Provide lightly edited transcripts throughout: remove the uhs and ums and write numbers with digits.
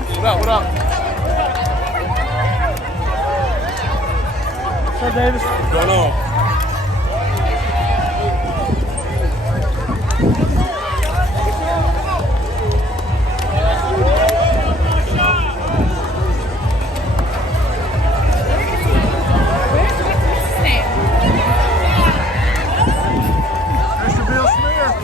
What up? What up? What's up, Davis? What's going on? Mr. Bill Smith.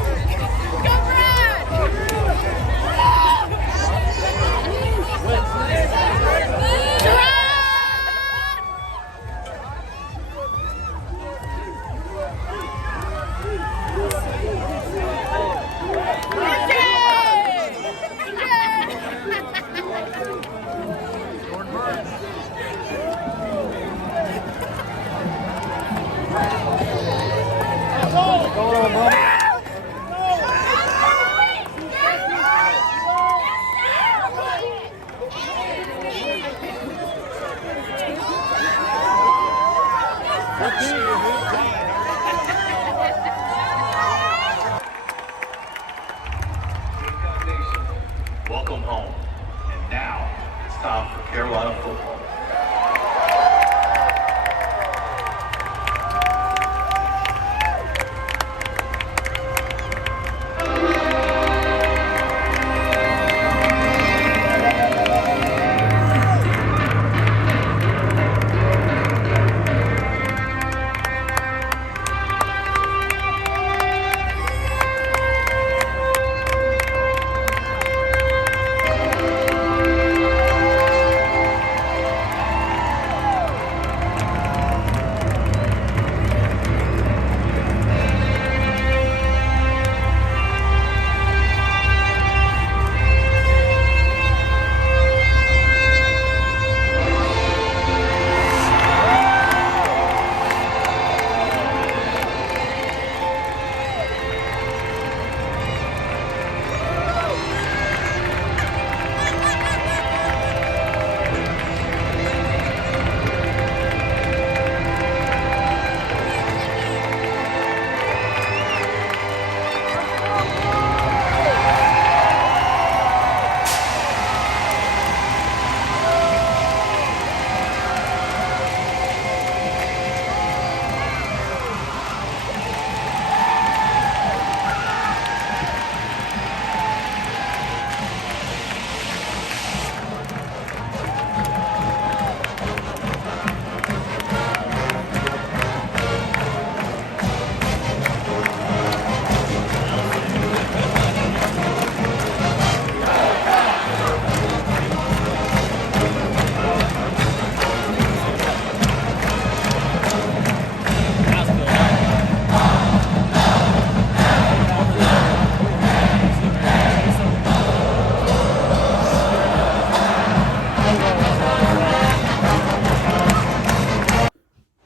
What's going on, buddy? Welcome home. And now it's time for Carolina football.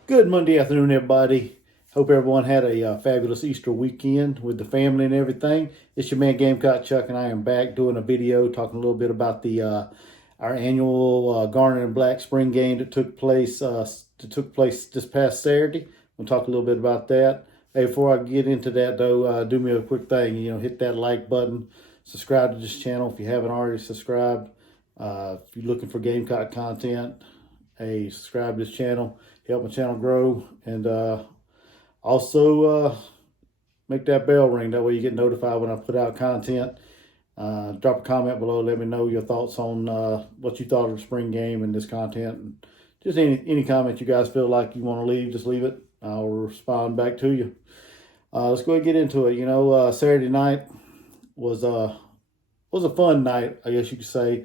Good Monday afternoon, everybody. Hope everyone had a fabulous Easter weekend with the family and everything. It's your man Gamecock Chuck, and I am back doing a video talking a little bit about the our annual Garnet and Black Spring game that took place this past Saturday. We'll talk a little bit about that. Hey, before I get into that though, do me a quick thing. Hit that like button, subscribe to this channel if you haven't already subscribed. If you're looking for Gamecock content, hey, subscribe to this channel. Help my channel grow, and also make that bell ring. That way you get notified when I put out content. Drop a comment below. Let me know your thoughts on what you thought of the spring game and this content. And just any comment you guys feel like you want to leave, just leave it. I'll respond back to you. Let's go ahead and get into it. Saturday night was a fun night, I guess you could say.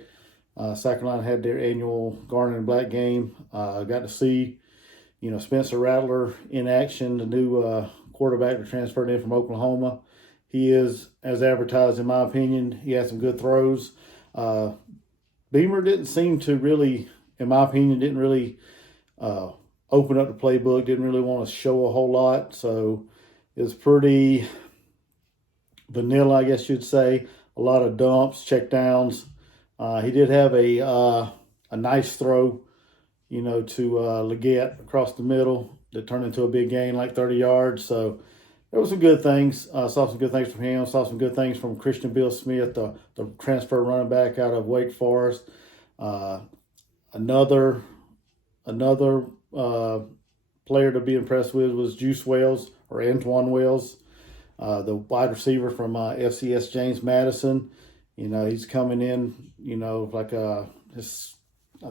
South Carolina had their annual Garnet and Black game. Got to see Spencer Rattler in action, the new quarterback that transferred in from Oklahoma. He is, as advertised, in my opinion. He had some good throws. Beamer didn't seem to really, in my opinion, open up the playbook, didn't really want to show a whole lot. So it was pretty vanilla, I guess you'd say. A lot of dumps, check downs. He did have a nice throw, to Leggett across the middle that turned into a big gain, like 30 yards. So there were some good things. Saw some good things from him. Saw some good things from Christian Bill Smith, the transfer running back out of Wake Forest. Uh, another player to be impressed with was Juice Wells or Antoine Wells, the wide receiver from FCS James Madison. He's coming in. Like I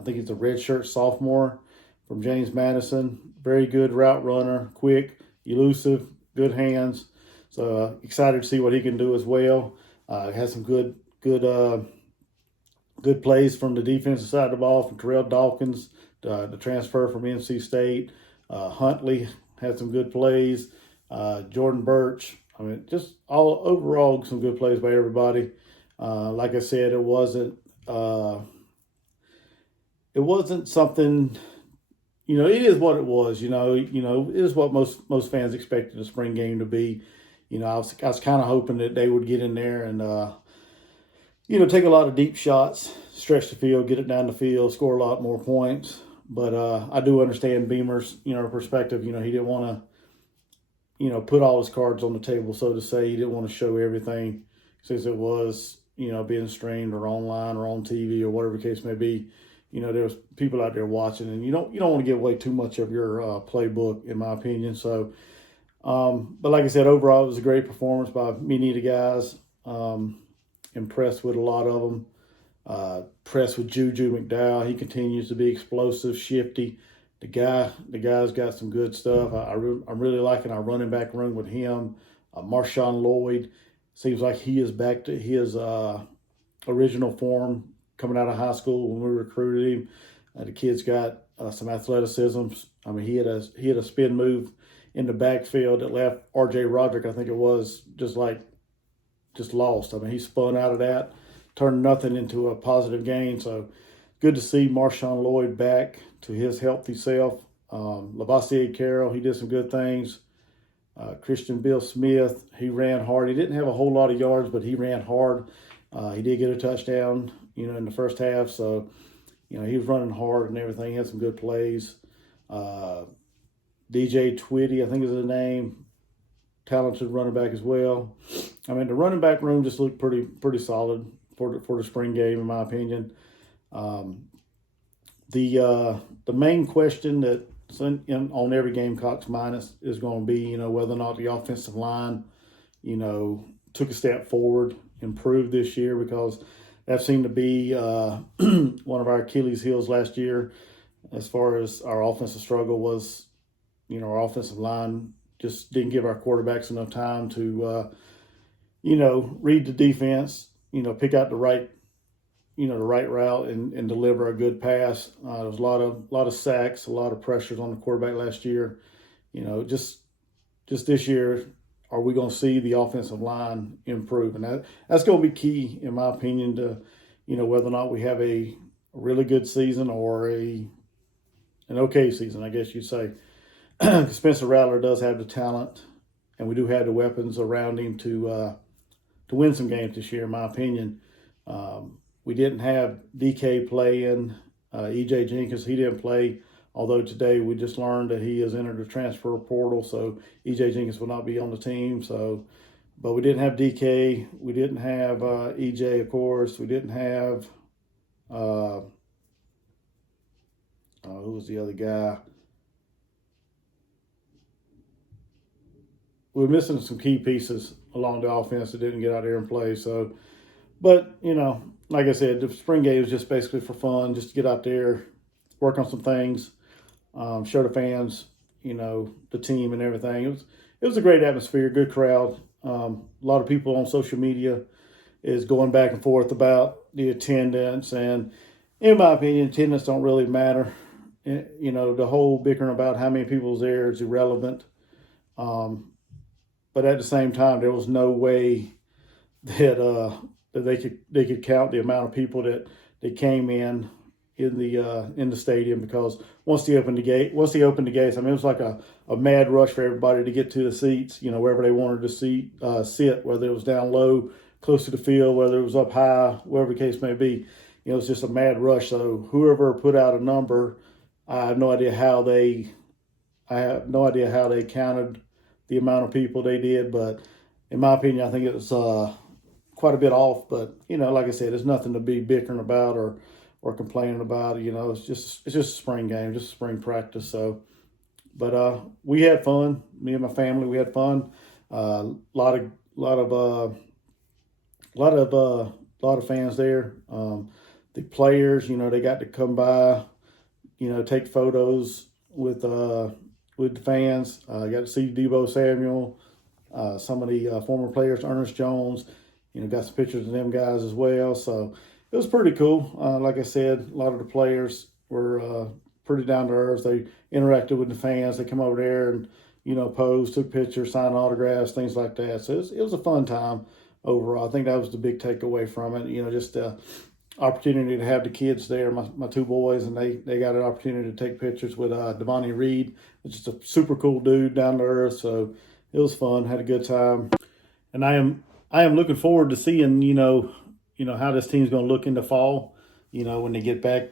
think he's a redshirt sophomore from James Madison. Very good route runner, quick, elusive, good hands. So excited to see what he can do as well. Has some good plays from the defensive side of the ball from Terrell Dawkins, the transfer from NC State. Huntley had some good plays. Jordan Birch. I mean, just all overall some good plays by everybody. Like I said, it wasn't something. It is what it was. It is what most fans expected a spring game to be. I was kind of hoping that they would get in there and take a lot of deep shots, stretch the field, get it down the field, score a lot more points. But I do understand Beamer's perspective. He didn't want to put all his cards on the table, so to say. He didn't want to show everything since it was being streamed or online or on TV or whatever the case may be. There was people out there watching, and you don't want to give away too much of your playbook, in my opinion. So, but like I said, overall it was a great performance by many of the guys. Impressed with a lot of them. Impressed with Juju McDowell. He continues to be explosive, shifty. The guy's got some good stuff. I'm really liking our running back room with him. Marshawn Lloyd seems like he is back to his original form coming out of high school when we recruited him. The kid's got some athleticism. I mean, he had a spin move in the backfield that left R.J. Roderick, I think it was, just lost. I mean, he spun out of that, turned nothing into a positive gain. So good to see Marshawn Lloyd back to his healthy self. Lavassier Carroll, he did some good things. Christian Bill Smith, he ran hard. He didn't have a whole lot of yards, but he ran hard. He did get a touchdown, in the first half. So, he was running hard and everything. He had some good plays. DJ Twitty, I think is his name. Talented running back as well. I mean, the running back room just looked pretty solid for the spring game, in my opinion. The main question that's on every Gamecocks mind is going to be, whether or not the offensive line, took a step forward, improved this year, because that seemed to be one of our Achilles heels last year as far as our offensive struggle was. Our offensive line just didn't give our quarterbacks enough time to, read the defense, pick out the right route and deliver a good pass. There was a lot of sacks, a lot of pressures on the quarterback last year. Just this year, are we going to see the offensive line improve? And that's going to be key, in my opinion, to whether or not we have a really good season or an okay season, I guess you'd say. Spencer Rattler does have the talent, and we do have the weapons around him to win some games this year, in my opinion. We didn't have DK playing. EJ Jenkins, he didn't play, although today we just learned that he has entered the transfer portal, so EJ Jenkins will not be on the team. So, but we didn't have DK. We didn't have EJ, of course. We didn't have who was the other guy? We're missing some key pieces along the offense that didn't get out there and play. So, but, like I said, the spring game is just basically for fun, just to get out there, work on some things, show the fans, the team and everything. It was a great atmosphere, good crowd. A lot of people on social media is going back and forth about the attendance, and in my opinion, attendance don't really matter. The whole bickering about how many people was there is irrelevant. But at the same time, there was no way that they could count the amount of people that came in the stadium, because once they opened the gates, I mean, it was like a mad rush for everybody to get to the seats, wherever they wanted to sit, whether it was down low, close to the field, whether it was up high, whatever the case may be. It was just a mad rush. So whoever put out a number, I have no idea how they counted the amount of people they did, but in my opinion, I think it was quite a bit off. But like I said, there's nothing to be bickering about or complaining about. It's just a spring game, just a spring practice. So, but we had fun. Me and my family, we had fun. Lot of fans there. The players, they got to come by, take photos with the fans. Got to see Debo Samuel, some of the former players, Ernest Jones. Got some pictures of them guys as well. So it was pretty cool. Like I said, a lot of the players were pretty down to earth. They interacted with the fans. They come over there and posed, took pictures, signed autographs, things like that. So it was a fun time overall. I think that was the big takeaway from it. Just the opportunity to have the kids there, my two boys, and they got an opportunity to take pictures with Devontae Reed, which is a super cool dude, down to earth. So it was fun. Had a good time, and I am looking forward to seeing how this team's going to look into fall. When they get back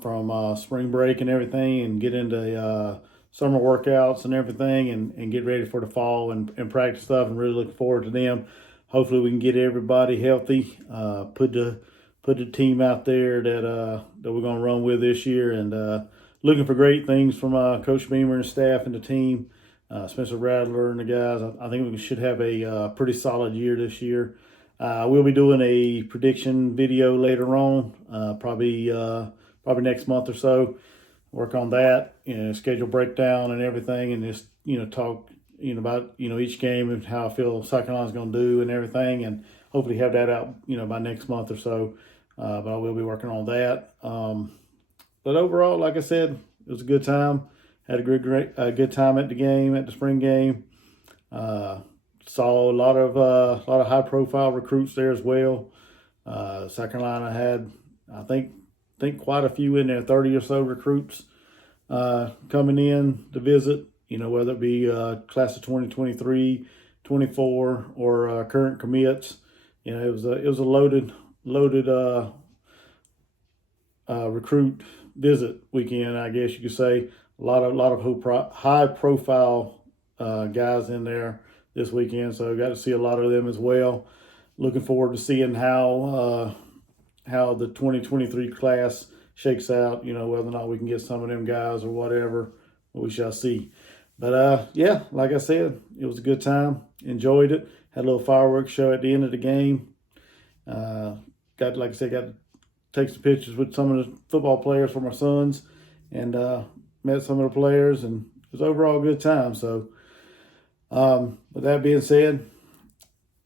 from spring break and everything, and get into summer workouts and everything, and get ready for the fall and practice stuff. And really looking forward to them. Hopefully we can get everybody healthy, put the team out there that we're going to run with this year, and looking for great things from Coach Beamer and staff and the team, Spencer Rattler and the guys. I think we should have a pretty solid year this year. We'll be doing a prediction video later on, probably next month or so. Work on that, schedule breakdown and everything, and just talk about each game and how I feel South Carolina's going to do and everything, and hopefully have that out by next month or so. But I will be working on that. But overall, like I said, it was a good time. Had a good time at the spring game. Saw a lot of high profile recruits there as well. South Carolina had, I think quite a few in there, 30 or so recruits coming in to visit. Whether it be class of 2023, 24, or current commits. It was a loaded recruit visit weekend, I guess you could say. A lot of high profile guys in there this weekend, so got to see a lot of them as well. Looking forward to seeing how the 2023 class shakes out. Whether or not we can get some of them guys or whatever, we shall see. But yeah, like I said, it was a good time. Enjoyed it. Had a little fireworks show at the end of the game. Got to take some pictures with some of the football players for my sons, and met some of the players, and it was overall a good time. So with that being said,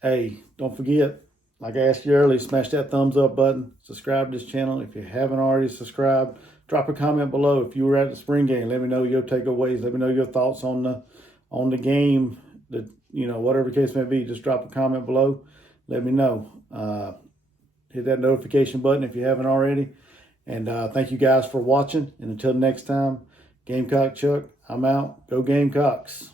hey, don't forget, like I asked you earlier, smash that thumbs up button, subscribe to this channel if you haven't already subscribed. Drop a comment below if you were at the spring game. Let me know your takeaways. Let me know your thoughts on the game. That whatever case may be, just drop a comment below. Let me know. Hit that notification button if you haven't already. And thank you guys for watching. And until next time, Gamecock Chuck, I'm out. Go Gamecocks.